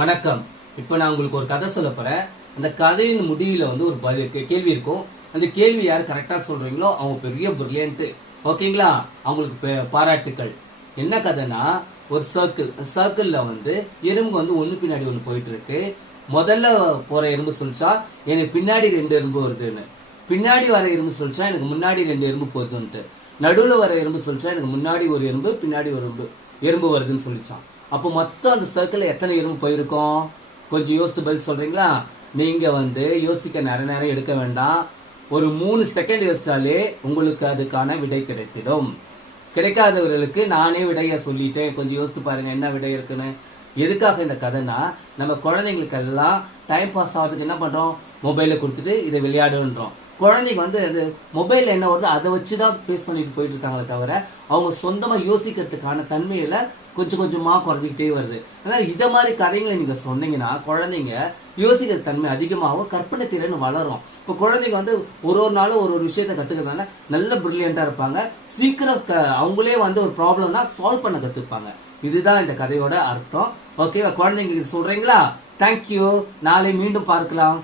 வணக்கம். இப்போ நான் உங்களுக்கு ஒரு கதை சொல்ல போறேன். அந்த கதையின் முடிவில் வந்து ஒரு கேள்வி இருக்கும். அந்த கேள்வி யார் கரெக்டாக சொல்றீங்களோ அவங்க பெரிய பிரில்லியன்ட். ஓகேங்களா? அவங்களுக்கு பாராட்டுக்கள். என்ன கதைனா, ஒரு சர்க்கிளில் வந்து எறும்பு வந்து ஒன்று பின்னாடி ஒன்று போயிட்டு இருக்கு. முதல்ல போற எறும்பு சொல்லிச்சா எனக்கு பின்னாடி 2 எறும்பு வருதுன்னு. பின்னாடி வர எறும்பு சொல்லிச்சா எனக்கு முன்னாடி 2 எறும்பு போகுதுன்ட்டு. நடுவில் வர எறும்பு சொல்லிச்சா எனக்கு முன்னாடி ஒரு எறும்பு பின்னாடி ஒரு எறும்பு வருதுன்னு சொல்லிச்சான். அப்போ மொத்தம் அந்த சர்க்கிளில் எத்தனை எறும்பு போயிருக்கோம்? கொஞ்சம் யோசித்து பதில் சொல்கிறீங்களா? நீங்கள் வந்து யோசிக்க நேரம் எடுக்க வேண்டாம். ஒரு 3 செகண்ட் யோசிச்சாலே உங்களுக்கு அதுக்கான விடை கிடைத்திடும். கிடைக்காதவர்களுக்கு நானே விடையை சொல்லிட்டேன். கொஞ்சம் யோசித்து பாருங்கள் என்ன விடை இருக்குன்னு. எதுக்காக இந்த கதைனா, நம்ம குழந்தைங்களுக்கெல்லாம் டைம் பாஸ் ஆகிறதுக்கு என்ன பண்ணுறோம்? மொபைலை கொடுத்துட்டு இதை விளையாடுன்றோம். குழந்தைங்க வந்து அது மொபைலில் என்ன வருது அதை வச்சு தான் ஃபேஸ் பண்ணிட்டு போயிட்டு இருக்காங்களே தவிர அவங்க சொந்தமாக யோசிக்கிறதுக்கான தன்மையில் கொஞ்சம் கொஞ்சமாக குறைஞ்சிக்கிட்டே வருது. அதனால் இதை மாதிரி கதைகளை நீங்கள் சொன்னீங்கன்னா குழந்தைங்க யோசிக்கிற தன்மை அதிகமாகவும் கற்பனை திறன் வளரும். இப்போ குழந்தைங்க வந்து ஒரு நாளும் ஒரு விஷயத்தை கற்றுக்கிறதுனால நல்ல பிரில்லியண்ட்டாக இருப்பாங்க. சீக்கிரம் அவங்களே வந்து ஒரு ப்ராப்ளம்னா சால்வ் பண்ண கற்றுப்பாங்க. இதுதான் இந்த கதையோட அர்த்தம். ஓகேவா? குழந்தைங்களுக்கு சொல்கிறீங்களா? தேங்க்யூ. நாளை மீண்டும் பார்க்கலாம்.